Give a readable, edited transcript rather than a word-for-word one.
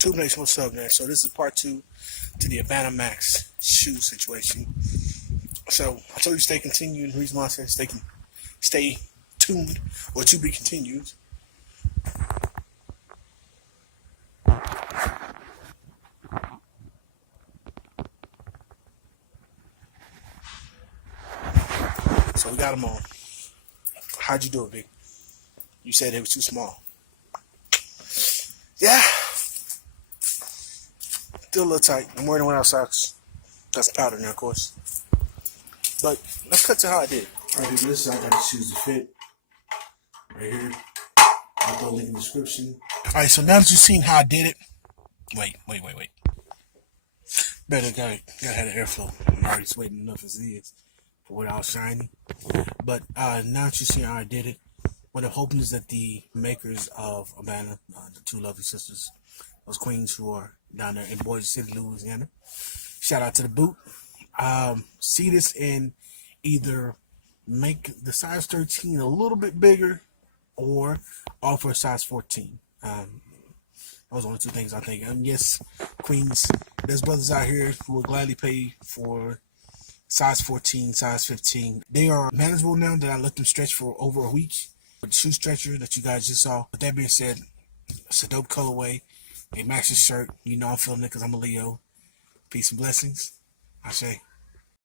Tube Nation, what's up, man? So this is part 2 to the Habana Max shoe situation. So I told you stay continued. The reason why I said stay tuned or to be continued. So we got them on. How'd you do it, Big? You said they were too small. Yeah. Still a little tight. I'm wearing the one out socks. Got some powder now, of course. But let's cut to how I did. All right, this is how I got the shoes to fit. Right here. I'll throw a link in the description. All right, so now that you've seen how I did it. Wait. Better gotta have the airflow. I'm already sweating enough as it is for it all shiny. But now that you've seen how I did it, what I'm hoping is that the makers of Habana, the two lovely sisters, those queens who are down there in Boise City, Louisiana, shout out to the boot, see this and either make the size 13 a little bit bigger or offer a size 14. Those are only two things I think. And yes, queens, there's brothers out here who will gladly pay for size 14, size 15. They are manageable now that I let them stretch for over a week. With the shoe stretcher that you guys just saw. With that being said, it's a dope colorway. It matches shirt. You know I'm feeling it because I'm a Leo. Peace and blessings. I say.